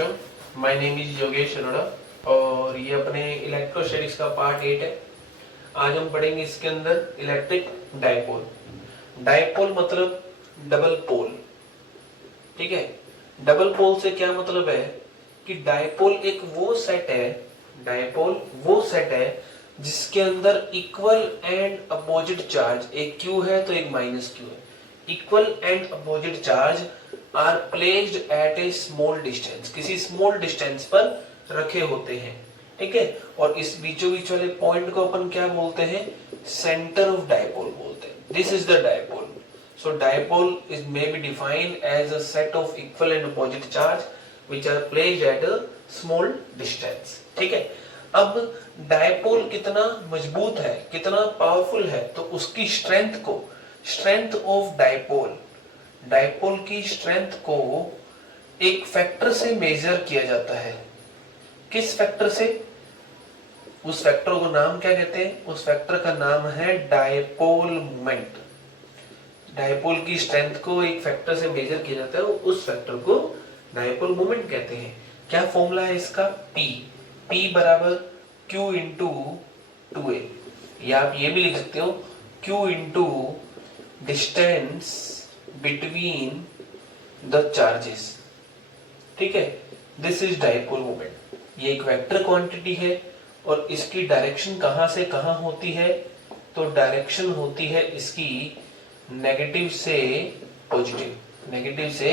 बच्चों, my name is Yogesh Arora और ये अपने इलेक्ट्रोस्टैटिक्स का पार्ट 8 है। आज हम पढ़ेंगे इसके अंदर इलेक्ट्रिक डायपोल। डायपोल मतलब डबल पोल, ठीक है। डबल पोल से क्या मतलब है कि डायपोल एक वो सेट है, डायपोल वो सेट है जिसके अंदर इक्वल एंड अपोजिट चार्ज, एक क्यू है तो एक माइनस क्यू है, equal and opposite charge are placed at a small distance, किसी स्मॉल डिस्टेंस पर रखे होते हैं, ठीक है। और इस बीचों बीच वाले पॉइंट को अपन क्या बोलते हैं, सेंटर ऑफ डायपोल बोलते हैं। This is the dipole. So dipole is may be defined as a set of equal and opposite charge which are placed at a small distance, ठीक है। अब डायपोल कितना मजबूत है, कितना पावरफुल है, तो उसकी स्ट्रेंथ को, स्ट्रेंथ ऑफ डायपोल, डायपोल की स्ट्रेंथ को एक फैक्टर से मेजर किया जाता है। किस फैक्टर से? उस फैक्टर को नाम क्या कहते हैं? उस फैक्टर का नाम है डायपोल मोमेंट। डायपोल की स्ट्रेंथ को एक फैक्टर से मेजर किया जाता है, उस फैक्टर को डायपोल मोमेंट कहते हैं। क्या फॉर्मूला है इसका? P बराबर Q इंटू 2a, या आप ये भी लिख सकते हो Q into distance between the charges, ठीक है। This is dipole moment. ये एक वेक्टर क्वांटिटी है और इसकी डायरेक्शन कहां से कहां होती है? तो डायरेक्शन होती है इसकी नेगेटिव से पॉजिटिव, नेगेटिव से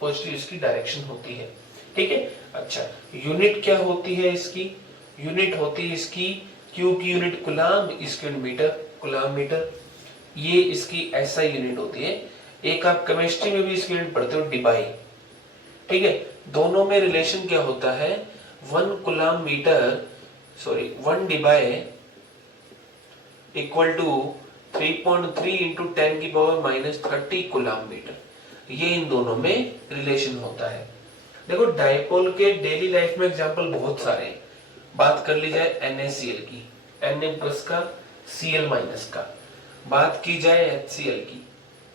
पॉजिटिव इसकी डायरेक्शन होती है, ठीक है। अच्छा, यूनिट क्या होती है इसकी? यूनिट होती है इसकी Q की यूनिट कूलाम, इसकी यूनिट मीटर, कूलाम मीटर। ये इसकी ऐसा यूनिट होती है। एक आप केमिस्ट्री में भी इसकी यूनिट पढ़ते हो, डिबाई, ठीक है। दोनों में रिलेशन क्या होता है? 1 coulomb metre, sorry 1 debye equal to 3.3 into 10 की पावर माइनस 30 कूलाम मीटर। ये इन दोनों में रिलेशन होता है। देखो, डायपोल के डेली लाइफ में एग्जांपल बहुत सारे हैं। बात कर ली जाए NaCl की, Na प्लस का, Cl माइनस का। बात की जाए HCl की,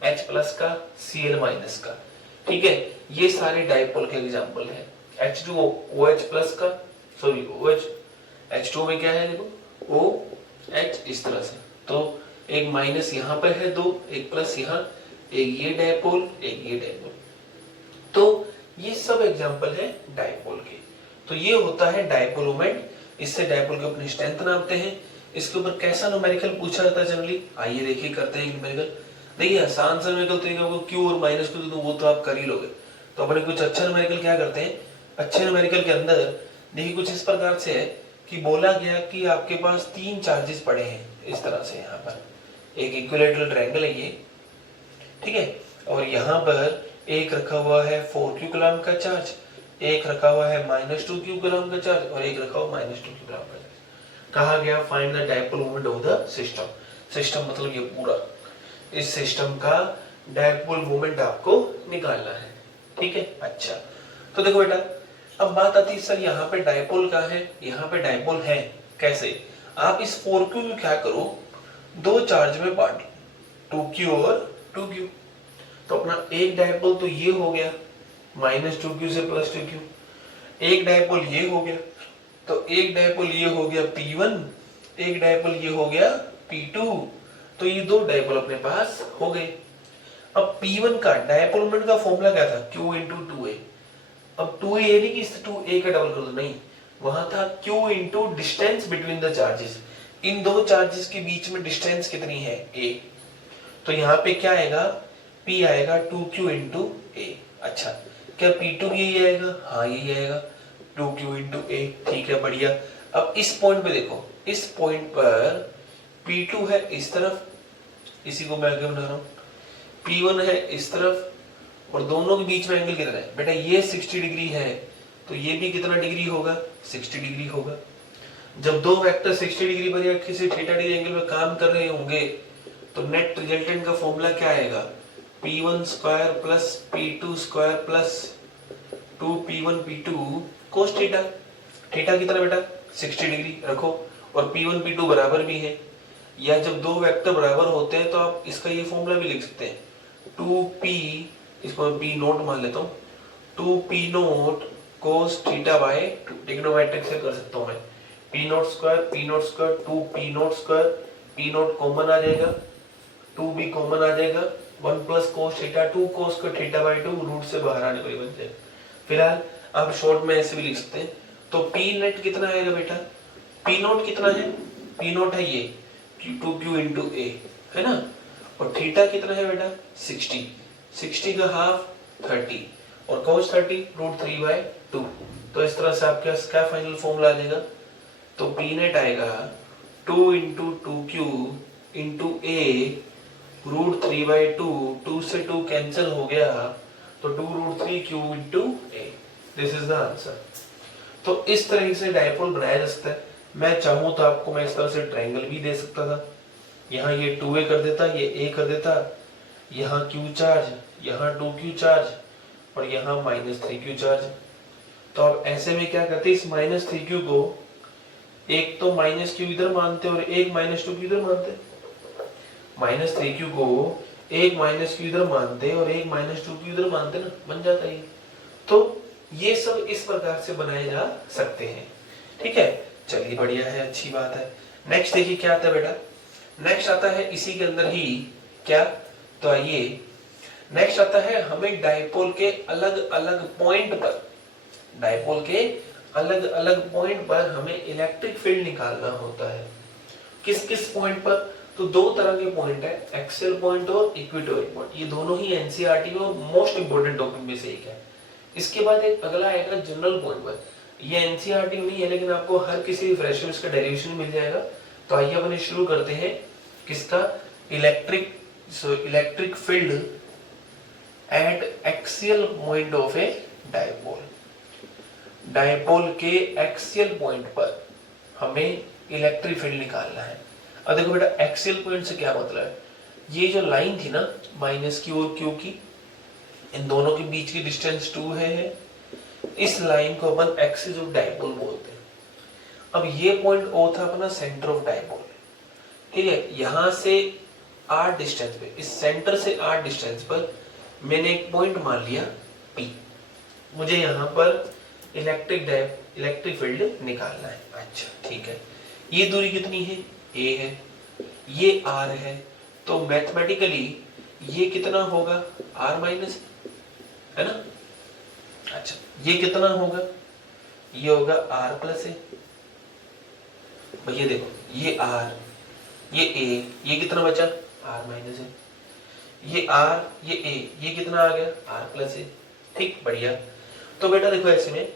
H प्लस का, Cl माइनस का, ठीक है। ये सारे डायपोल के एग्जांपल है। H2O, OH प्लस का, सॉरी OH, H2O में क्या है देखो, OH इस तरह से, तो एक माइनस यहाँ पर है, दो, एक प्लस यहाँ, एक ये डायपोल, एक ये डायपोल। तो ये सब एग्जांपल है डायपोल के। तो ये होता है डायपोल मोमेंट। इससे डायपोल के अपनी स्ट्रेंथ नापते हैं। इसके ऊपर कैसा न्यूमेरिकल पूछा जाता है जनरली? आइए देखिए, करते हैं न्यूमेरिकल। देखिए, आसान सा न्यूमेरिकल तरीका होगा, क्यू और माइनस क्यू, तो वो तो आप कर ही लोगे। तो अपने कुछ अच्छा न्यूमेरिकल क्या करते हैं? अच्छे न्यूमेरिकल के अंदर देखिए कुछ इस प्रकार से है कि बोला गया कि आपके पास 3 चार्जेस पड़े हैं, इस तरह से। यहाँ पर एक इक्विलैटरल ट्रायंगल है ये, ठीक है। और यहाँ पर एक रखा हुआ है 4q कूलम का चार्ज, एक रखा हुआ है -2q कूलम का चार्ज, और एक रखा हुआ -2q कूलम का चार्ज। कहा गया find the dipole moment of the system. System मतलब ये पूरा, इस सिस्टम का डायपोल मोमेंट आपको निकालना है, ठीक है। अच्छा, तो देखो बेटा, अब बात आती है सर यहाँ पे डायपोल कहाँ है? यहाँ पे डायपोल है कैसे? आप इस 4q में क्या करो, 2 चार्ज में बांट, 2q और 2q। तो अपना एक डायपोल तो ये हो गया, -2q से +2q। एक डायपोल ये हो गया, तो एक डायपोल ये हो गया P1, एक डायपोल ये हो गया P2। तो ये 2 डायपोल अपने पास हो गए। अब P1 का डायपोल मोमेंट का फॉर्मूला क्या था? Q into 2a। अब 2a ये नहीं कि इस 2a का डबल कर दो, नहीं, वहां था Q into distance between the charges. In 2 charges के बीच में डिस्टेंस कितनी है? a। तो यहाँ पे क्या आएगा? P आएगा 2q इंटू a। अच्छा, क्या P2 भी यही आएगा? हाँ, यही आएगा, 2q इंटू a, ठीक है, बढ़िया। अब इस पॉइंट पे देखो, इस पॉइंट पर P2 है इस तरफ, इसी को मैं आगे बना रहा हूँ, P1 है इस तरफ, और दोनों के बीच में एंगल कितना है बेटा? ये 60 डिग्री है, तो ये भी कितना डिग्री होगा? 60 डिग्री होगा। जब दो वेक्टर 60 डिग्री पर या किसी थीटा डिग्री एंगल में काम कर रहे होंगे, तो नेट रिजल्टेंट का फॉर्मूला क्या आएगा? P1 square plus P2 square plus 2P1 P2 cos theta. Theta कितना बेटा? 60 डिग्री रखो, और P1 P2 बराबर भी है, या जब दो वेक्टर बराबर होते हैं तो आप इसका ये फॉर्मूला भी लिख सकते हैं, 2P, इसको मैं P नोट मान लेता हूँ, 2P naught cos theta by 2, trigonometric से कर सकता हूं मैं। P naught square 2 P naught square, P naught common आ जाएगा, 2 भी कॉमन आ जाएगा, 1 plus cos theta 2 cos square theta by 2 root से बाहर आने वाली बन जाएगा। फिलहाल आप शॉर्ट में ऐसे भी लिख सकते हैं। तो पी नेट कितना आएगा बेटा, पी नोट कितना है, पी नोट है ये 2q इंटू ए, है ना, और थीटा कितना है बेटा 60, 60 का हाफ 30 और cos 30 रूट 3 बाय 2। तो इस तरह से आपके पास क्या फाइनल फॉर्मूला आ जाएगा, तो पी नेट आएगा 2 into 2q into A root 3 by 2, 2 से 2 कैंसिल हो गया तो 2 root 3 q into A, this is the answer. तो इस तरह से डायपोल बनाया जा सकता है। मैं चाहूं तो आपको मैं इस तरह से ट्रायंगल भी दे सकता था, यहाँ ये 2a कर देता, ये a कर देता, यहाँ q चार्ज, यहाँ 2q चार्ज और यहाँ -3q चार्ज। तो अब ऐसे में क्या करते, इस -3q को एक तो -q इधर मानते और एक -2q इधर मानते, -3q को एक -q इधर मानते और एक -2q इधर मानते ना, बन जाता है। तो ये सब इस प्रकार से बनाए जा सकते हैं, ठीक है। चलिए बढ़िया है, अच्छी बात है। नेक्स्ट देखिए क्या आता है बेटा, नेक्स्ट आता है इसी के अंदर ही क्या, तो आइए नेक्स्ट आता है हमें डायपोल के अलग अलग पॉइंट पर, डायपोल के अलग अलग पॉइंट पर हमें इलेक्ट्रिक फील्ड निकालना होता है। किस किस पॉइंट पर, तो दो तरह के पॉइंट है, एक्सियल पॉइंट और इक्वेटोरियल पॉइंट। ये दोनों ही एनसीईआरटी में मोस्ट इंपोर्टेंट टॉपिक में से एक है। इसके बाद एक अगला आएगा जनरल पॉइंट पर, ये एनसीईआरटी में नहीं है लेकिन आपको हर किसी फ्रेशर में इसका डेरिवेशन मिल जाएगा। तो आइए अपन शुरू करते हैं किसका, electric field eight axial point of A dipole. Dipole के एक्सियल पॉइंट पर हमें इलेक्ट्रिक फील्ड निकालना है। अब देखो बेटा एक्सियल पॉइंट से क्या मतलब है, ये जो लाइन थी ना -q और q की, इन दोनों के बीच की डिस्टेंस 2 है। इस लाइन को अपन एक्सिस ऑफ डायपोल बोलते हैं। अब ये पॉइंट O था अपना सेंटर ऑफ डायपोल, ठीक है। यहां से r डिस्टेंस पे, इस सेंटर से r डिस्टेंस पर मैंने एक पॉइंट मान लिया P। मुझे यहाँ पर इलेक्ट्रिक फील्ड निकालना है। अच्छा ठीक है, ये दूरी कितनी है, a है, ये r है, तो मैथमेटिकली ये कितना होगा, r माइनस, है ना। अच्छा ये कितना होगा, ये होगा r प्लस ए। भैया देखो ये r, ये a, ये कितना बचा, r माइनस ए, ये r, ये a, ये कितना आ गया, r प्लस ए। ठीक बढ़िया। तो बेटा देखो ऐसे में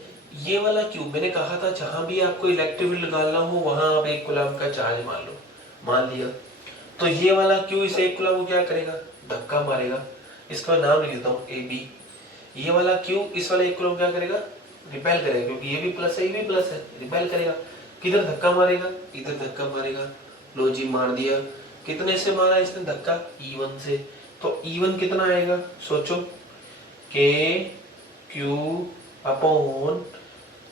ये वाला क्यूब, मैंने कहा था जहां भी आपको इलेक्ट्रिक फील्ड निकालना हो वहां आप 1 कूलम का चार्ज मान लो, मान लिया। तो ये वाला क्यूब इस 1 कूलम को क्या करेगा, धक्का मारेगा। इसका नाम लिख देता हूँ AB। ये वाला क्यूब इस वाले 1 कूलम क्या करेगा, रिपेल करेगा, क्योंकि ये भी प्लस है ये भी प्लस है, रिपेल करेगा। किधर धक्का मारेगा, इधर धक्का मारेगा। लो जी मार दिया। कितने से मारा इसने धक्का, E1 से। तो E1 कितना आएगा, सोचो, K Q अपॉन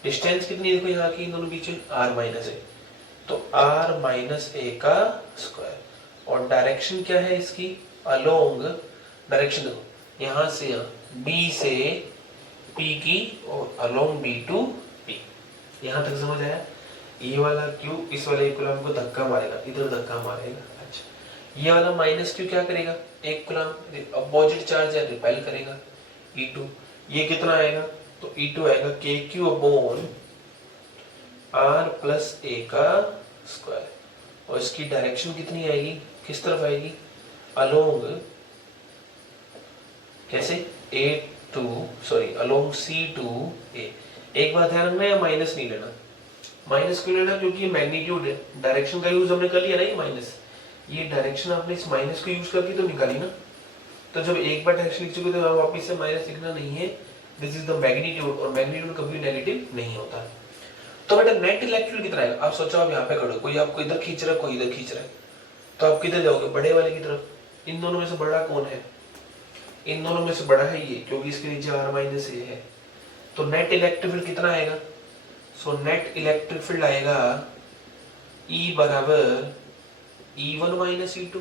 डिस्टेंस कितनी देखो यहाँ की इन दोनों बीच में, R माइनस ए, तो R माइनस ए का स्क्वायर। और डायरेक्शन क्या है इसकी, अलोंग, डायरेक्शन देखो यहाँ से यहाँ B से P की और अलोंग B टू P। यहाँ तक समझ आया। ये वाला Q इस वाले कूलम को धक्का मारेगा, इधर धक्का मारेगा। अच्छा ये वाला माइनस Q क्या करेगा, 1 कूलम अपोजिट चार्ज है, रिपेल करेगा E2। ये कितना आएगा, तो E2 आएगा KQ upon R plus A का स्क्वायर। और इसकी डायरेक्शन कितनी आएगी, किस तरफ आएगी, अलोंग, कैसे, अलोंग C2A। एक बात ध्यान रखना, माइनस नहीं लेना, माइनस क्यों लेना, क्योंकि मैग्नीट्यूड है, डायरेक्शन का यूज हमने कर लिया ना, ये माइनस, ये डायरेक्शन आपने इस माइनस को यूज करके तो निकाली ना। तो जब एक बार डायरेक्शन लिख चुके तो वापस से माइनस लिखना नहीं है, दिस इज द मैग्नीट्यूड, और मैग्नीट्यूड कभी नेगेटिव नहीं होता। तो बेटा नेट इलेक्ट्रिक कितना आएगा, आप सोचो आप यहाँ पे खड़ो, कोई आपको इधर खींच रहा है, कोई इधर खींच रहा है, तो आप किधर जाओगे, बड़े वाले की तरफ। इन दोनों में से बड़ा कौन है, इन दोनों में से बड़ा है ये, क्योंकि इसके नीचे R माइनस ए है। तो नेट इलेक्ट्रिक फील्ड कितना आएगा, सो नेट इलेक्ट्रिक फील्ड आएगा E बराबर E1 माइनस E2।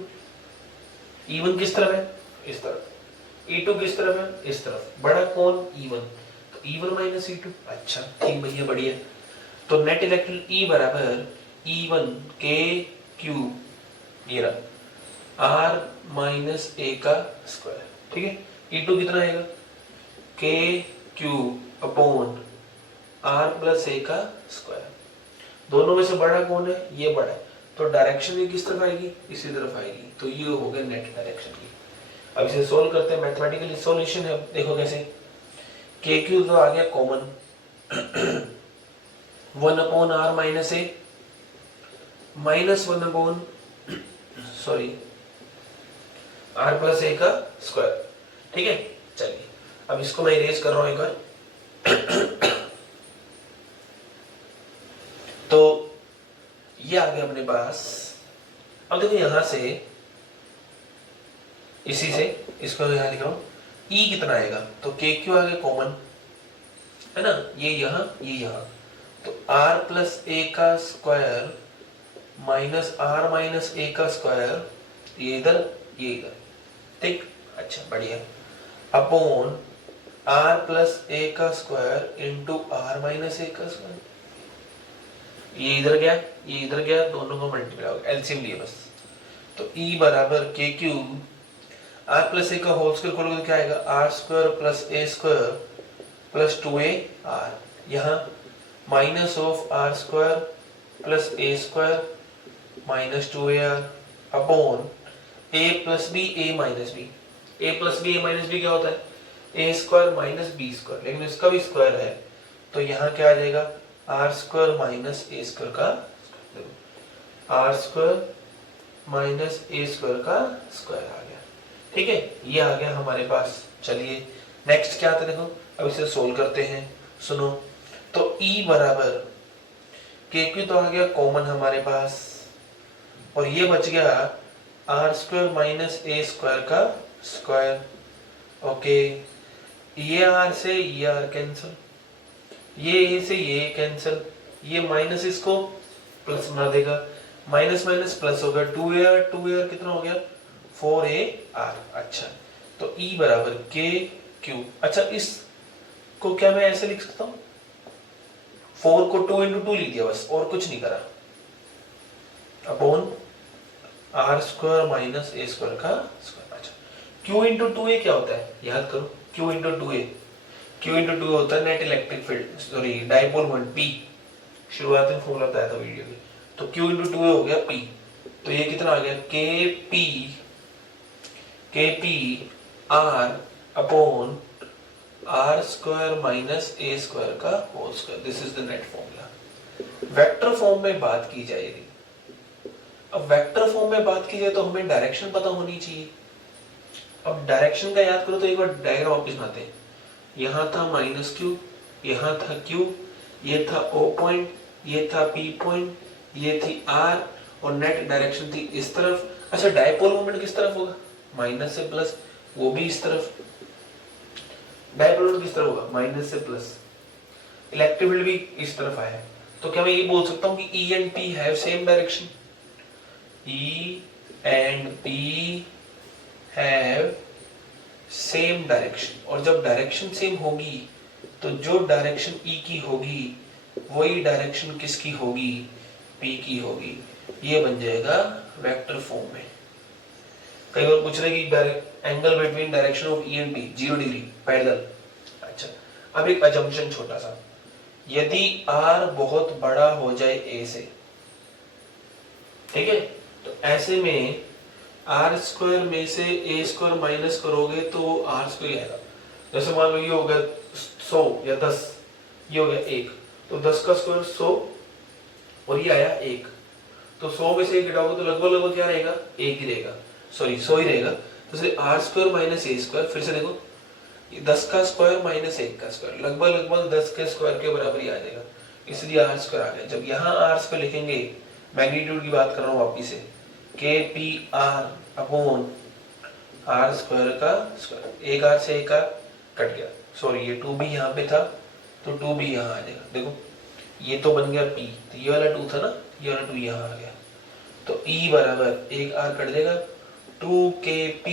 E1 किस तरफ है, इस तरफ, E2 किस तरफ है, इस तरफ, बड़ा कौन, E1। तो E1 माइनस E2। अच्छा ठीक भैया बढ़िया। तो नेट इलेक्ट्रिक E बराबर E1 के क्यूब ये रहा R माइनस ए का स्क्वायर, ठीक है। E2 कितना आएगा के cube upon R plus a का स्क्वायर। दोनों में से बड़ा कौन है, ये बड़ा है, तो डायरेक्शन ये किस तरफ आएगी, इसी तरफ आएगी, तो ये हो गया नेट डायरेक्शन की। अब इसे सोल्व करते हैं, मैथमेटिकली सॉल्यूशन है। देखो कैसे, के क्यू तो आ गया common, 1 upon r minus a minus 1 upon sorry r plus a का स्क्वायर, ठीक है। चलिए अब इसको मैं इरेज कर रहा हूं एक बार। तो ये आ गया अपने पास। अब देखो यहां से इसी से इसको यहां लिख रहा हूं, ई कितना आएगा, तो के क्यू आ गया कॉमन, है ना, ये यहां, तो आर प्लस ए का स्क्वायर माइनस आर माइनस ए का स्क्वायर, ये इधर ये इधर, ठीक। अच्छा बढ़िया, अपॉन आर प्लस ए का स्क्वायर इंटू आर माइनस ए का स्क्वायर, ये इधर गया ये इधर गया, दोनों को मल्टीप्लाई होगा, एलसीएम लिए बस। तो E बराबर के क्यूब आर प्लस ए का होल स्क्वायर खोलोगे तो क्या आएगा, r square plus a square plus 2a r, यहाँ minus of r square plus a square minus 2a r upon a plus b a minus b. A plus b a minus b क्या होता है, a square minus b square, लेकिन इसका भी square है, तो यहाँ क्या आ जाएगा, आर स्क्वायर माइनस ए स्क्वायर का, आर स्क्वायर माइनस ए स्क्वायर का स्क्वायर आ गया, ठीक है। ये आ गया हमारे पास। चलिए नेक्स्ट क्या आता है, देखो अब इसे सोल्व करते हैं। सुनो, तो E बराबर के क्यू तो आ गया कॉमन हमारे पास, और ये बच गया आर स्क्वायर माइनस ए स्क्वायर का स्क्वायर, ओके। ये आर से ये आर कैंसिल, ये ए से ये कैंसिल, ये माइनस इसको प्लस बना देगा, माइनस माइनस प्लस होगा, 2ar कितना हो गया 4ar। अच्छा तो E बराबर के क्यू, अच्छा इसको क्या मैं ऐसे लिख सकता हूं, 4 को 2 into 2 लिख दिया बस, और कुछ नहीं करा, upon are square minus A square का स्क्वायर। अच्छा Q into 2a क्या होता है, याद करो, Q into 2a, Q into 2 होता है net electric field, sorry dipole moment P, शुरुआत में फॉर्मूला बताया था वीडियो में। तो Q into 2a हो गया P, तो ये कितना आ गया KP R upon are square minus A square का whole square, this is the net formula. Vector form में बात की जाएगी, अब वेक्टर फॉर्म में बात की जाए तो हमें डायरेक्शन पता होनी चाहिए। अब डायरेक्शन का याद करो तो एक बार डायग्राम वापस बनाते हैं, यहाँ था माइनस क्यू, यहाँ था क्यू, ये था O पॉइंट, ये था P पॉइंट, ये थी R, और नेट डायरेक्शन थी इस तरफ। अच्छा डायपोल मोमेंट किस तरफ होगा, माइनस से प्लस, वो भी इस तरफ। डायपोल मोमेंट किस तरफ होगा, माइनस से प्लस। इलेक्ट्रिक फील्ड भी इस तरफ आया, तो क्या मैं ये बोल सकता हूँ कि E and P have same direction, E and P have same direction, और जब डायरेक्शन सेम होगी तो जो डायरेक्शन E की होगी वही डायरेक्शन किसकी होगी, P की होगी। ये बन जाएगा वेक्टर फॉर्म में। कई बार पूछ रहे कि angle between direction of E and P 0 degree parallel. अच्छा अब एक अजम्पशन छोटा सा, यदि R बहुत बड़ा हो जाए A से, ठीक है, तो ऐसे में आर स्क्वायर में से ए स्क्वायर माइनस करोगे तो आर स्क्वायर आएगा। जैसे मान लो ये हो गया 100 या 10, ये हो गया 1, तो 10 का स्क्वायर 100, और ये आया 1, तो 100 में से 1 घटाओगे तो लगभग लगभग क्या रहेगा, 1 ही रहेगा, सॉरी 100 ही रहेगा। तो आर स्क्वायर माइनस ए स्क्वायर, फिर से देखो 10 का स्क्वायर माइनस 1 का स्क्वायर, लगभग लगभग 10 के स्क्वायर के बराबर ही आ जाएगा, इसलिए आर स्क्वायर आ गया। जब यहाँ आर स्क्वायर लिखेंगे, मैग्नीट्यूड की बात कर रहा हूँ वापिस से, K P R upon are square का स्क्वायर, एक आर से एक आर कट गया, सॉरी ये 2 भी यहाँ पे था तो 2 भी यहाँ आ जाएगा। देखो ये तो बन गया P, तो ये वाला 2 था ना, ये वाला 2 यहाँ आ गया, तो E बराबर एक आर कट देगा 2kp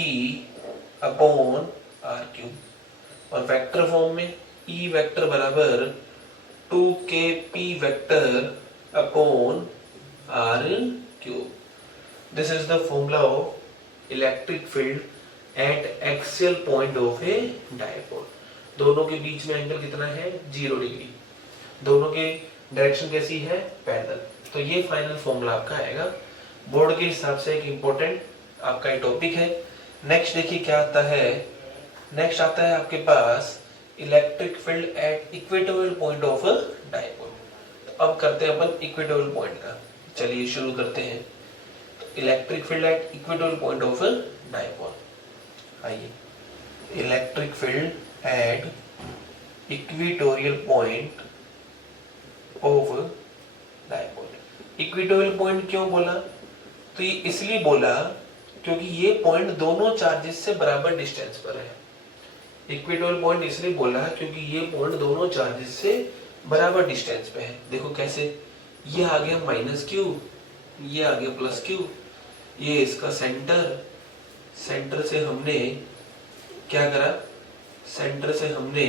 अपॉन आर क्यूब, और वेक्टर फॉर्म में E वेक्टर बराबर 2kp vector upon r cube. This is the formula of electric field eight axial point of A dipole. दोनों के बीच में एंगल कितना है 0 डिग्री, दोनों के डायरेक्शन कैसी है पैरेलल। तो ये फाइनल फॉर्मूला आपका आएगा। बोर्ड के हिसाब से एक इंपॉर्टेंट आपका ये टॉपिक है। नेक्स्ट देखिए क्या आता है, नेक्स्ट आता है आपके पास electric field at equatorial point of a dipole. तो अब करते हैं अपन इक्वेटोरियल पॉइंट का, चलिए शुरू करते हैं। तो electric field at equatorial point of a dipole, आइए electric field at equatorial point of dipole. Equatorial point क्यों बोला, तो ये इसलिए बोला क्योंकि ये पॉइंट दोनों चार्जेस से बराबर डिस्टेंस पर है। इक्वेटोरियल पॉइंट इसलिए बोला क्योंकि ये पॉइंट दोनों चार्जेस से बराबर डिस्टेंस पे है। देखो कैसे, ये आ गया माइनस क्यू, ये आ गया प्लस क्यू, ये इसका सेंटर, सेंटर से हमने क्या करा, सेंटर से हमने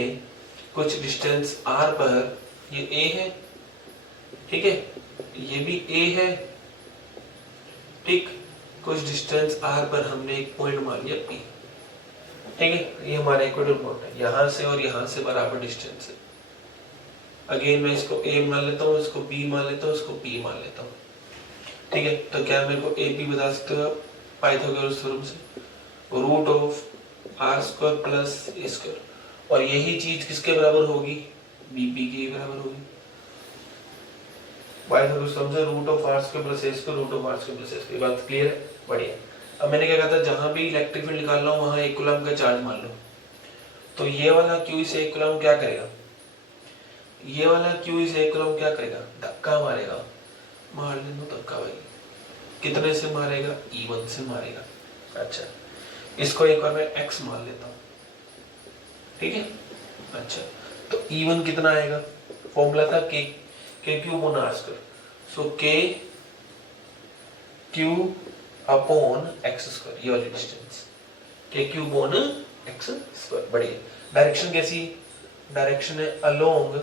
कुछ डिस्टेंस r पर, ये a है, ठीक है, ये भी a है, ठीक, कुछ डिस्टेंस r पर हमने एक पॉइंट मान लिया p, ठीक है, ये हमारा इक्वेटोरियल पॉइंट है, यहां से और यहां से बराबर डिस्टेंस है। अगेन मैं इसको a मान लेता हूँ, इसको b मान लेता हूँ, इसको p मान लेता हूँ, ठीक है। तो क्या मेरे को AP बता सकते हो आप पाइथागोरस थ्योरम से, root of r square plus a square, और यही चीज किसके बराबर होगी, BP के बराबर होगी। पाइथागोरस थ्योरम से root of r square plus a square, root of r square plus a square, बात क्लियर है, बढ़िया। अब मैंने क्या कहा था, जहां भी इलेक्ट्रिक फील्ड निकाल रहा हूं वहां 1 कूलम का चार्ज मान लो। तो ये वाला q से 1 कूलम क्या करेगा, ये वाला q से 1 कूलम क्या करेगा, धक्का मारेगा, मार लेना धक्का भाई, कितने से मारेगा, E1 से मारेगा। अच्छा, इसको एक बार मैं x मान लेता हूँ, ठीक है। अच्छा, तो E1 कितना आएगा, फॉर्मूला था k cube on r square, so k cube upon x square, ये वाली distance k cube on x square. बढ़िया, डायरेक्शन कैसी, डायरेक्शन है along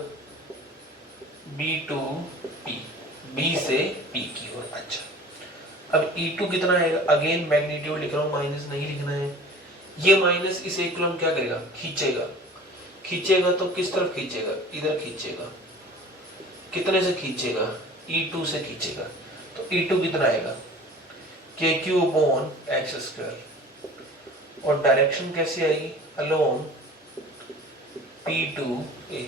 b to p, b से p की ओर। अच्छा, अब E2 कितना आएगा, अगेन मैग्नीट्यूड लिख रहा हूँ, माइनस नहीं लिखना है। ये माइनस इस 1 कूलम क्या करेगा, खींचेगा, खींचेगा तो किस तरफ खींचेगा, इधर खींचेगा, कितने से खींचेगा, E2 से खींचेगा। तो E2 कितना आएगा, k cube upon x square, और डायरेक्शन कैसी आएगी, along P to A,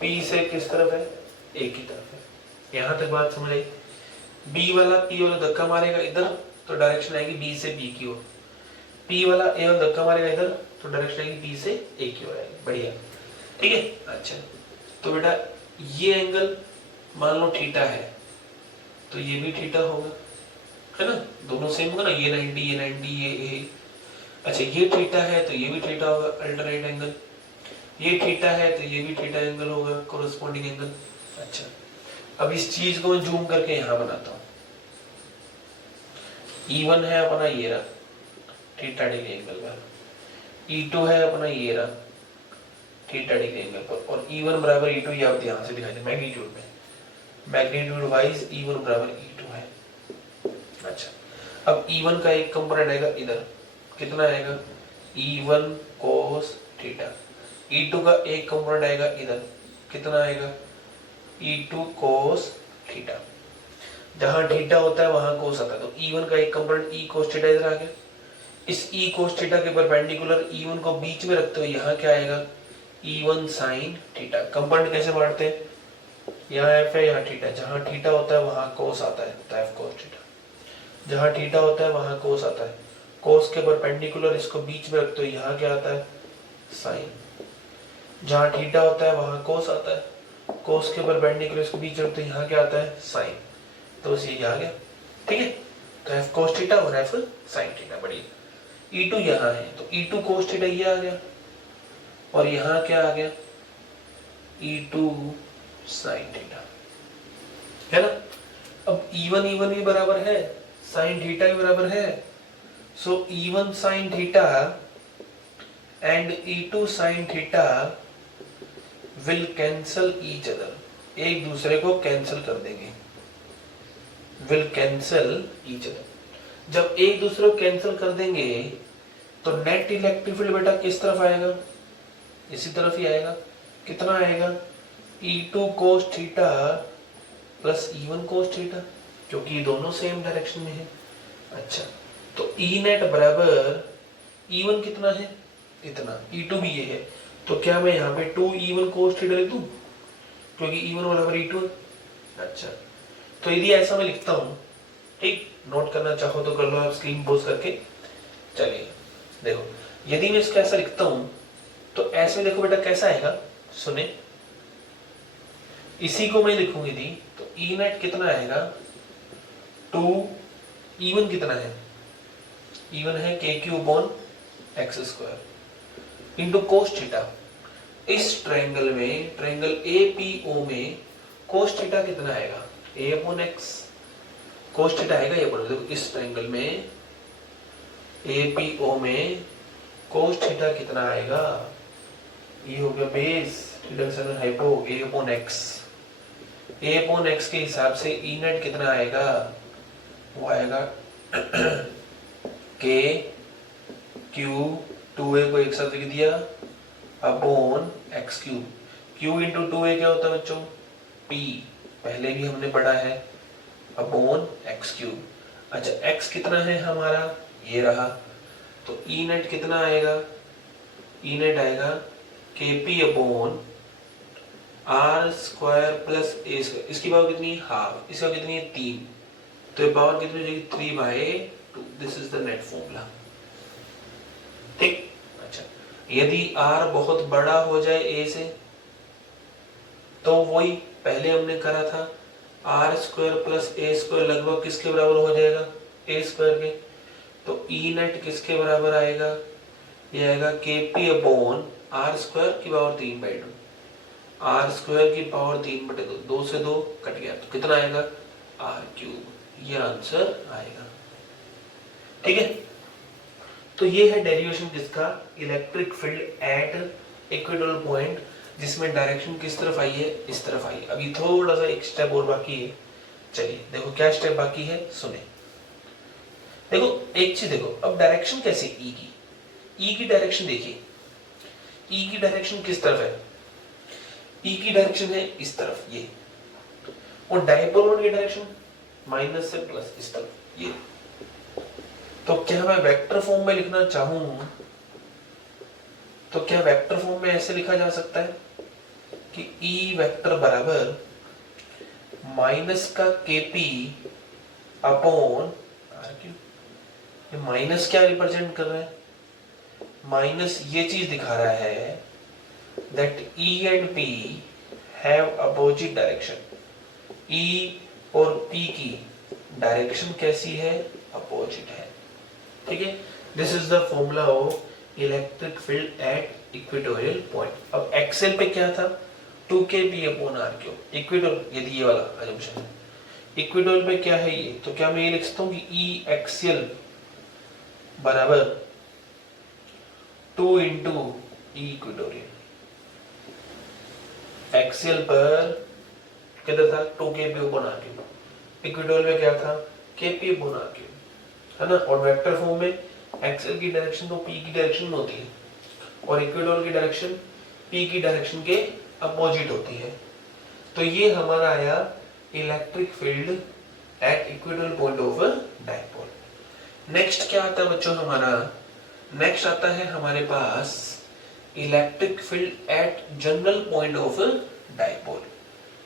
P से किस तरफ है, A की तरफ है। यहां तक बात समझ आई। B वाला P वाला धक्का मारेगा इधर, तो डायरेक्शन आएगी B से B की ओर। P वाला A वाला धक्का मारेगा इधर, तो डायरेक्शन आएगी B से A की ओर आएगी। बढ़िया, ठीक है। अच्छा, तो बेटा ये एंगल मान लो थीटा है, तो ये भी थीटा होगा, है ना, दोनों सेम होगा ना, ये 90 ये 90 ये। अच्छा, ये थीटा है तो ये भी थीटा होगा, अल्टरनेट एंगल, ये थीटा है तो ये भी थीटा एंगल होगा, कोरोस्पोंडिंग एंगल। अच्छा, अब इस चीज को मैं जूम करके यहां बनाता हूं। E1 है अपना ये रहा थीटा डिग्री एंगल पर, E2 है अपना ये रहा थीटा डिग्री एंगल पर, और E1 बराबर E2, ये आप ध्यान से दिखाई दे मैग्नीट्यूड में, मैग्नीट्यूड वाइज E1 बराबर E2 है। अच्छा, अब E1 का एक कंपोनेंट आएगा इधर, कितना आएगा, E1 cos थीटा। E2 का एक कंपोनेंट आएगा इधर, कितना आएगा, E2 cos थीटा। जहां थीटा होता है वहां cos आता है, तो E1 का एक कंपोनेंट E cos थीटा इधर आ गया। इस E cos थीटा के परपेंडिकुलर E1 को बीच में रखते हुए यहाँ क्या आएगा, E1 sin थीटा। कंपोनेंट कैसे बांटते हैं, यहाँ F है यहाँ थीटा, जहां थीटा होता है वहां cos आता है, तो F cos थीटा। जहां थीटा होता है वहां cos आता है, cos के परपेंडिकुलर इसको बीच में रखते हुए यहाँ क्या आता है, sin। जहां थीटा होता है वहां cos आता है, cos के परपेंडिकुलर इसको बीच में रखते हुए यहाँ क्या आता है, sin। तो बस ये आ गया, ठीक है। तो F cos थीटा और F sin थीटा। बढ़िया, E2 यहाँ है तो E2 cos थीटा ये आ गया, और यहाँ क्या आ गया, E2 sin थीटा, है ना। अब E1 भी बराबर है, sin थीटा भी बराबर है, सो E1 sin theta and E2 sin theta will cancel each other, एक दूसरे को कैंसिल कर देंगे, विल कैंसल ईच अदर। जब एक दूसरे को कैंसिल कर देंगे तो नेट इलेक्ट्रिक फील्ड बेटा किस तरफ आएगा, इसी तरफ ही आएगा। कितना आएगा, E2 cos theta plus E1 cos theta, क्योंकि ये दोनों सेम डायरेक्शन में है। अच्छा, तो E नेट बराबर E1 कितना है, इतना, E2 भी ये है, तो क्या मैं यहाँ पे 2E1 cos थीटा लिख दूं, क्योंकि E1 बराबर E2 है। अच्छा, तो यदि ऐसा मैं लिखता हूं, ठीक, नोट करना चाहो तो कर लो आप स्क्रीन पोज करके। चलिए देखो, यदि मैं इसको ऐसा लिखता हूं तो ऐसे देखो बेटा कैसा आएगा, सुने, इसी को मैं लिखूंगी यदि, तो E नेट कितना आएगा, 2, E1 कितना है, E1 है KQ/x² इंटू कोस थीटा। इस ट्रायंगल में, ट्रायंगल APO में कोस थीटा कितना आएगा, A/x, कोस थीटा आएगा A/, देखो इस ट्रायंगल में APO में कोस थीटा कितना आएगा, ये हो गया base, theta second hypo, A/x, A/x के हिसाब से E नेट कितना आएगा, वो आएगा K Q 2A को एक साथ लिख दिया upon x3, Q into 2A क्या होता है बच्चों, P, पहले भी हमने पढ़ा है, अपॉन x3। अच्छा, x कितना है हमारा, ये रहा, तो E नेट कितना आएगा, E नेट आएगा KP upon R² plus A², इसकी पावर कितनी है, हाफ, इसका कितनी है 3, तो ये पावर कितनी हो जाएगी 3/2, this is the net formula, ठीक। अच्छा, यदि R बहुत बड़ा हो जाए A से, तो वही पहले हमने करा था, R² प्लस A² लगभग किसके बराबर हो जाएगा, A² के, तो E नेट किसके बराबर आएगा, ये आएगा KP अपॉन R² की पावर 3/2, R² की पावर 3/2, 2 से 2 कट गया, तो कितना आएगा R3, ये आंसर आएगा, ठीक है। तो ये है डेरिवेशन किसका, electric field at equatorial point, जिसमें डायरेक्शन किस तरफ आई है, इस तरफ आई है। अभी थोड़ा सा एक स्टेप और बाकी है, चलिए देखो क्या स्टेप बाकी है, सुने। देखो एक चीज देखो, अब डायरेक्शन कैसे ई की डायरेक्शन देखिए, ई की डायरेक्शन किस तरफ है, ई की डायरेक्शन है इस तरफ ये, और डायपोल की डायरेक्शन माइनस से प्लस इस तरफ ये। तो क्या मैं वेक्टर फॉर्म में लिखना चाहूं तो क्या वेक्टर फॉर्म में ऐसे लिखा जा सकता है कि ई वेक्टर बराबर माइनस का KP अपॉन R3। ये माइनस क्या रिप्रेजेंट कर रहा है, माइनस ये चीज दिखा रहा है that E and P have opposite direction, E और P की डायरेक्शन कैसी है, अपोजिट है, ठीक है। This is the formula of electric field at equatorial point. अब एक्सेल पे क्या था, 2kP अपॉन R3, इक्वेटोरियल, यदि ये वाला assumption है, इक्वेटोरियल पे क्या है ये, तो क्या मैं ये लिख सकता हूँ कि E एक्सियल बराबर 2 इंटू E इक्वेटोरियल, एक्सियल पर किधर था 2kP अपॉन R3, इक्वेटोरियल में क्या था KP अपॉन R3, है ना। और वेक्टर फॉर्म में एक्सियल की डायरेक्शन तो P की डायरेक्शन में होती है, और इक्वेटोरियल की डायरेक्शन P की डायरेक्शन के अपोजिट होती है। तो ये हमारा आया electric field at equatorial point of dipole. Next क्या आता है बच्चों हमारा, नेक्स्ट आता है हमारे पास electric field at general point of dipole.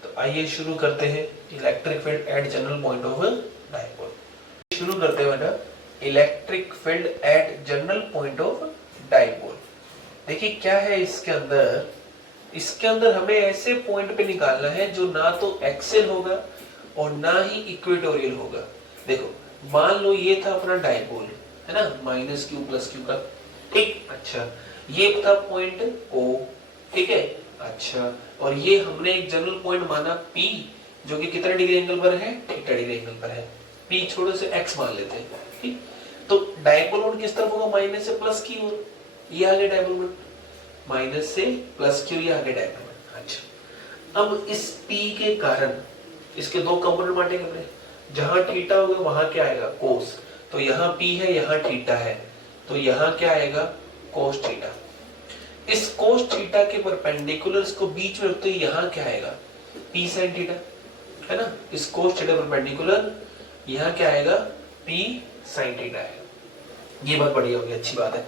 तो आइए शुरू करते हैं electric field at general point of dipole. शुरू करते हैं बेटा electric field at general point of dipole. देखिए क्या है इसके अंदर, इसके अंदर हमें ऐसे पॉइंट पे निकालना है जो ना तो एक्सियल होगा और ना ही इक्वेटोरियल होगा। देखो मान लो ये था अपना डायपोल, है ना, -q + q का, ठीक। अच्छा ये था पॉइंट O, ठीक है। अच्छा और ये हमने एक जनरल पॉइंट माना P, जो कि कितना डिग्री एंगल पर है, थीटा डिग्री एंगल पर है। P छोटे से x मान लेते हैं, ठीक। तो डायपोल मोमेंट किस तरफ होगा, माइनस से प्लस की ओर, ये आगे डायपोल मोमेंट, माइनस से प्लस की ओर, ये आगे डायपोल मोमेंट। अब इस P के कारण इसके दो कंपोनेंट बांटेंगे अपने, जहां थीटा होगा वहां क्या आएगा कोस, तो यहाँ P है यहाँ थीटा है, तो यहाँ क्या आएगा कोस थीटा। इस कोस थीटा के परपेंडिकुलर इसको बीच में रखते यहाँ क्या आएगा P sin थीटा, है ना। इस कोस थीटा परपेंडिकुलर यहाँ क्या आएगा P sin थीटा है। ये बात बढ़िया होगी, अच्छी बात है।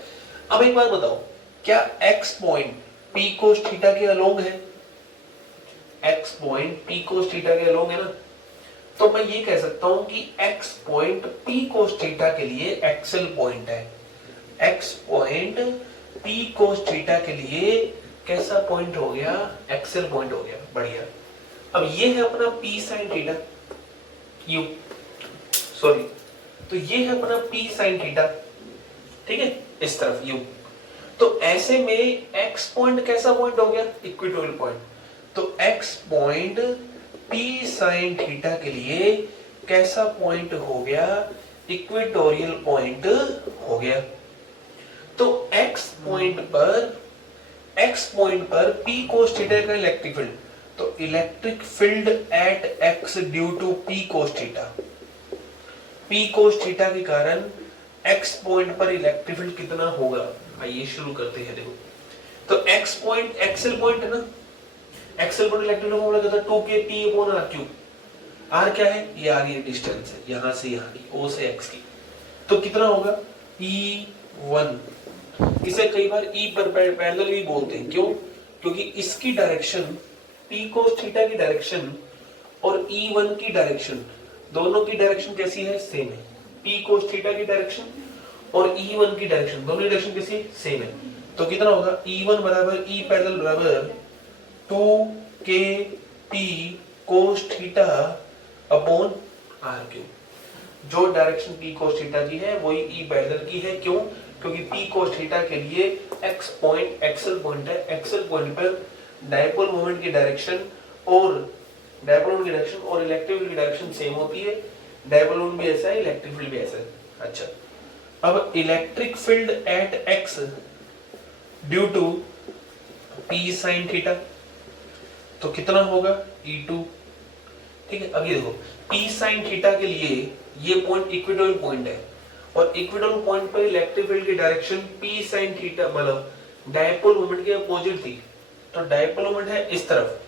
अब एक बात बताओ, क्या x point P cos theta के अलोंग है? x point P cos theta के अलोंग है ना, तो मैं ये कह सकता हूं कि x point P cos theta के लिए एक्सल पॉइंट है। x point P cos theta के लिए कैसा पॉइंट हो गया, एक्सल पॉइंट हो गया, बढ़िया। अब ये है अपना P sin theta u, sorry, तो ये है अपना P sin थीटा, ठीक है, इस तरफ u। तो ऐसे में x पॉइंट कैसा पॉइंट हो गया, इक्वेटोरियल पॉइंट। तो x point P sin theta के लिए कैसा पॉइंट हो गया, इक्वेटोरियल पॉइंट हो गया। तो x पॉइंट पर P cos थीटा का इलेक्ट्रिक फील्ड, तो electric field at x due to P cos theta, P cos theta के कारण x पॉइंट पर इलेक्ट्रिक फील्ड कितना होगा। आइए शुरू करते हैं। देखो, तो x पॉइंट एक्सल पॉइंट है ना, axial point electric field formula क्या था 2kp/r3। r क्या है, ये आ ये डिस्टेंस है यहां से यहां की, o से x की, तो कितना होगा E1। इसे कई बार E पर पैरेलल भी बोलते हैं, क्यों, क्योंकि इसकी डायरेक्शन P cos थीटा की डायरेक्शन और E1 की डायरेक्शन, दोनों की डायरेक्शन कैसी है, सेम है। P cos थीटा की डायरेक्शन और E1 की डायरेक्शन, दोनों की डायरेक्शन कैसी सेम है। तो कितना होगा E1 बराबर E पैरेलल बराबर 2kp cos theta upon r3। जो डायरेक्शन P cos थीटा की है वही E पैरेलल की है, क्यों, क्योंकि P cos थीटा के लिए x पॉइंट एक्सल पॉइंट है, एक्सल पॉइंट पर डायपोल मोमेंट की डायरेक्शन और इलेक्ट्रिक फील्ड की डायरेक्शन सेम होती है। डायपोल मोमेंट भी ऐसा है, इलेक्ट्रिक फील्ड भी ऐसा है। अच्छा, अब electric field at x due to P sin theta, तो कितना होगा E2, ठीक है। अब ये देखो P sin थीटा के लिए ये पॉइंट इक्वेटोरियल पॉइंट है, और इक्वेटोरियल पॉइंट पर इलेक्ट्रिक फील्ड की डायरेक्शन P sin थीटा मतलब डायपोल मोमेंट के अपोजिट थी। तो डायपोल मोमेंट है इस तरफ,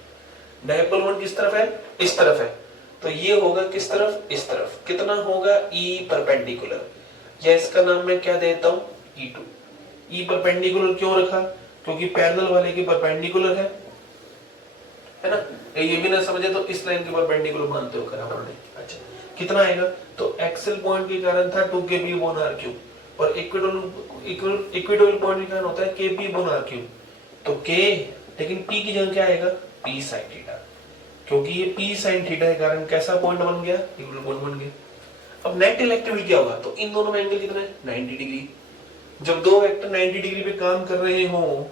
डायपोल मोमेंट किस तरफ है, इस तरफ है, तो ये होगा किस तरफ, इस तरफ। कितना होगा E परपेंडिकुलर, या इसका नाम मैं क्या देता हूं E2। E परपेंडिकुलर क्यों रखा, क्योंकि पैरेलल वाले के परपेंडिकुलर है ना। ये भी ना समझे तो इस लाइन के परपेंडिकुलर मानते हो करा हमने। अच्छा, कितना आएगा, तो एक्सल पॉइंट के कारण था 2kp/r3 और इक्वेटोरियल पॉइंट के कारण होता है kp/r3। तो k, लेकिन p की जगह क्या आएगा P sin थीटा, क्योंकि ये P sin थीटा के कारण कैसा पॉइंट बन गया, इक्वेटोरियल पॉइंट बन गया। अब नेट इलेक्ट्रिक फील्ड क्या होगा, तो इन दोनों में एंगल कितना है 90 डिग्री। जब दो वेक्टर 90 डिग्री पे काम कर रहे हो,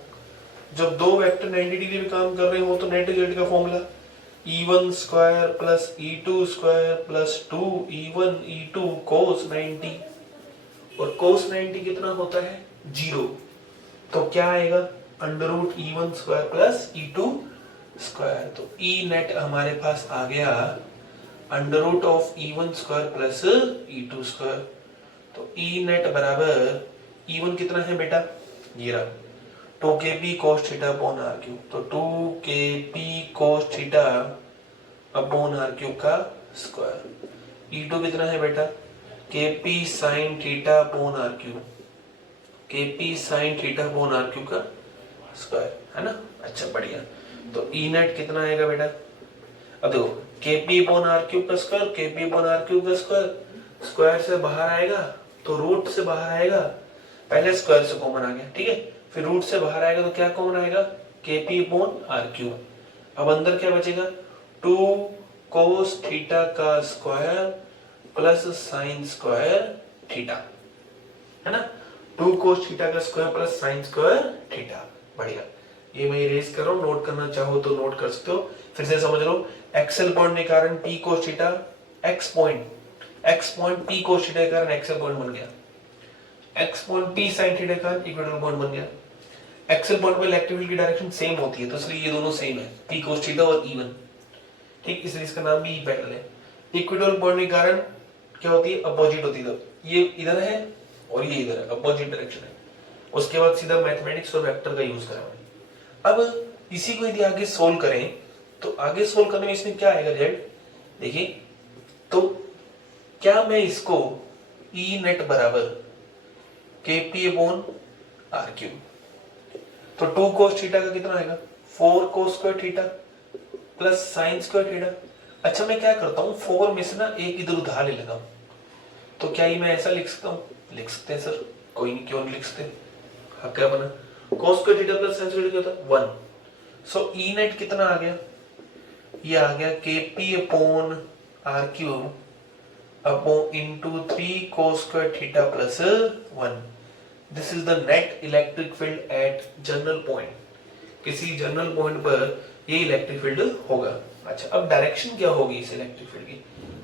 तो नेट इलेक्ट्रिक का formula E1 square plus E2 square plus 2E1 E2 cos 90, और cos 90 कितना होता है 0। तो क्या आएगा under root E1 square plus E2 square. तो E नेट हमारे पास आ गया under root of E1 square plus E2 square. तो E नेट बराबर E1 कितना है बेटा, ये रहा 2kp cos theta upon r3। तो 2kp cos theta upon r3 का स्क्वायर। E2 कितना है बेटा, kp sin theta upon r3, kp sin theta upon r3 का स्क्वायर, है ना। अच्छा, बढ़िया। तो E नेट कितना आएगा बेटा, अब देखो kp अपॉन r3 का स्क्वायर, kp अपॉन r3 का स्क्वायर, स्क्वायर से बाहर आएगा तो रूट से बाहर आएगा, पहले स्क्वायर से कॉमन आ गया, ठीक है, फिर रूट से बाहर आएगा तो क्या कॉमन आएगा kp अपॉन r3। अब अंदर क्या बचेगा 2 cos थीटा का square plus sin square theta, है ना। 2 cos थीटा का square plus sin square theta, बढ़िया। ये मैं इरेज कर रहा हूं, नोट करना चाहो तो नोट कर सकते हो। फिर से समझ लो, एक्सल पॉइंट के कारण P cos theta, x point P cos theta के कारण एक्सल पॉइंट बन गया, x point P sin theta का इक्वेटोरियल पॉइंट बन गया। एक्सेल पॉइंट पर इलेक्ट्रिक फील्ड की डायरेक्शन सेम होती है, तो इसलिए ये दोनों सेम है, पी कोस थीटा और E1, ठीक, इसलिए इसका नाम भी ई पैरेलल है। इक्वेटोरियल पॉइंट के कारण क्या होती है, अपोजिट होती है, ये इधर है और ये इधर है, अपोजिट डायरेक्शन है। उसके बाद सीधा मैथमेटिक्स और वेक्टर का यूज करेंगे। अब इसी को यदि आगे सोल्व करें तो आगे सोल्व करने में इसमें क्या आएगा रिजल्ट देखिए, तो क्या मैं इसको ई नेट बराबर केपी अपॉन आर क्यूब, तो 2 cos थीटा का कितना आएगा 4 cos square theta plus sine square theta. अच्छा मैं क्या करता हूँ 4 में से ना एक इधर उधार ले लेता हूँ, तो क्या ये मैं ऐसा लिख सकता हूँ, लिख सकते हैं सर, कोई नहीं, क्यों नहीं लिख सकते। हाँ क्या बना cos square theta plus sine square theta 1, so E net कितना आ गया, ये आ गया kp upon R cube upon into 3 cos square theta plus 1। This is the net electric field at general point, किसी जनरल पॉइंट पर ये electric field होगा। अच्छा अब डायरेक्शन क्या होगी इस इलेक्ट्रिक फील्ड की,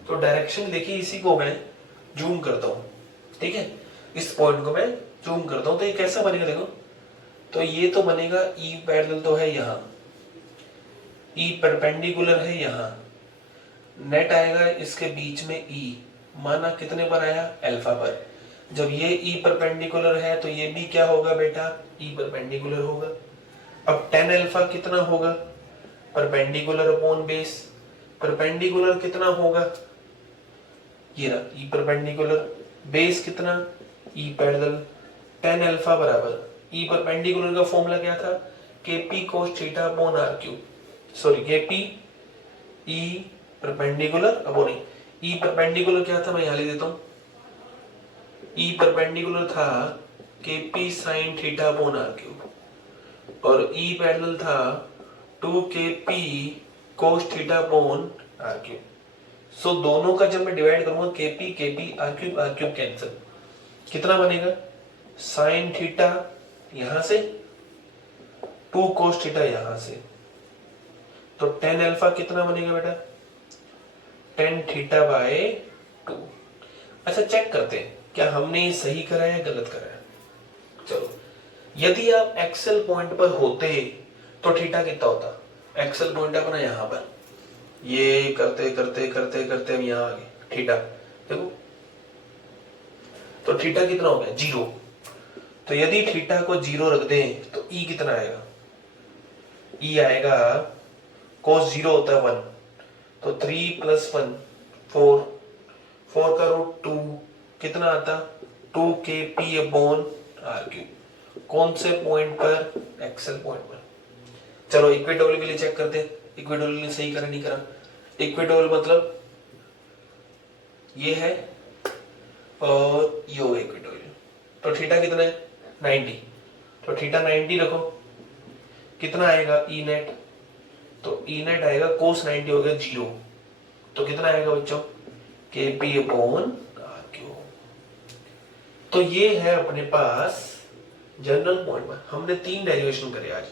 तो डायरेक्शन देखिए इसी को मैं जूम करता हूँ, ठीक है, इस पॉइंट को मैं जूम करता हूँ, तो ये कैसा बनेगा देखो, तो ये तो बनेगा ई पैरेलल तो है यहाँ, ई परपेंडिकुलर है यहाँ, नेट आएगा इसके बीच में ई, माना कितने पर आया अल्फा पर, जब ये ई परपेंडिकुलर है तो ये भी क्या होगा बेटा ई परपेंडिकुलर होगा। अब tan अल्फा कितना होगा परपेंडिकुलर अपॉन बेस, परपेंडिकुलर कितना होगा ये रहा ई परपेंडिकुलर, बेस कितना ई पैरेलल, tan अल्फा बराबर ई परपेंडिकुलर का फॉर्मूला क्या था kp cos theta upon r cube, sorry kp E perpendicular upon E perpendicular क्या था मैं यहां लिख देता हूं, ई परपेंडिकुलर था kp sin theta upon r cube और ई पैरेलल था 2kp cos theta upon r cube. So दोनों का जब मैं डिवाइड करूंगा kp r क्यूब कैंसिल, कितना बनेगा sin थीटा यहां से 2 cos थीटा यहां से, तो tan अल्फा कितना बनेगा बेटा tan थीटा बाय 2। अच्छा चेक करते हैं क्या हमने ये सही करा है या गलत करा है। चलो यदि आप एक्सेल पॉइंट पर होते तो थीटा कितना होता, एक्सेल पॉइंट अपना यहां पर, ये करते करते करते करते हम यहां आ गए थीटा, देखो तो थीटा कितना हो गया 0, तो यदि थीटा को 0 रख दें तो ई कितना आएगा, ई आएगा cos 0 होता है 1, तो 3 + 1 4, 4 का रूट 2 कितना आता 2kp अपॉन r क्यूब, कौन से पॉइंट पर एक्सेल पॉइंट पर। चलो इक्वेटोरियल के लिए चेक करते हैं, इक्वेटोरियल ने सही करा नहीं करा, इक्वेटोरियल मतलब ये है और ये हो इक्वेटोरियल, तो थीटा कितना है 90, तो थीटा 90 रखो, कितना आएगा ई नेट, तो ई नेट आएगा cos 90 हो गया 0, तो कितना आएगा बच्चों kp अपॉन r क्यूब। तो ये है अपने पास जनरल पॉइंट पर, हमने 3 डेरिवेशन करे आज,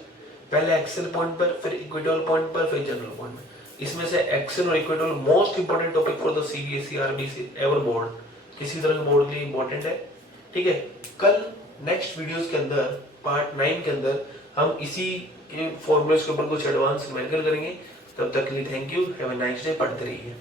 पहले एक्सेल पॉइंट पर, फिर इक्वेटोरियल पॉइंट पर, फिर जनरल पॉइंट पर। इसमें से एक्सेल और equatorial most important topic for the CBSE RBC ever board, किसी तरह के बोर्ड के लिए इंपॉर्टेंट है, ठीक है। कल नेक्स्ट वीडियोस के अंदर पार्ट 9 के अंदर हम इसी के फॉर्मूलेस के ऊपर कुछ एडवांस न्यूमेरिकल करेंगे। तब तक के लिए thank you, have a nice day, पढ़ते रहिए।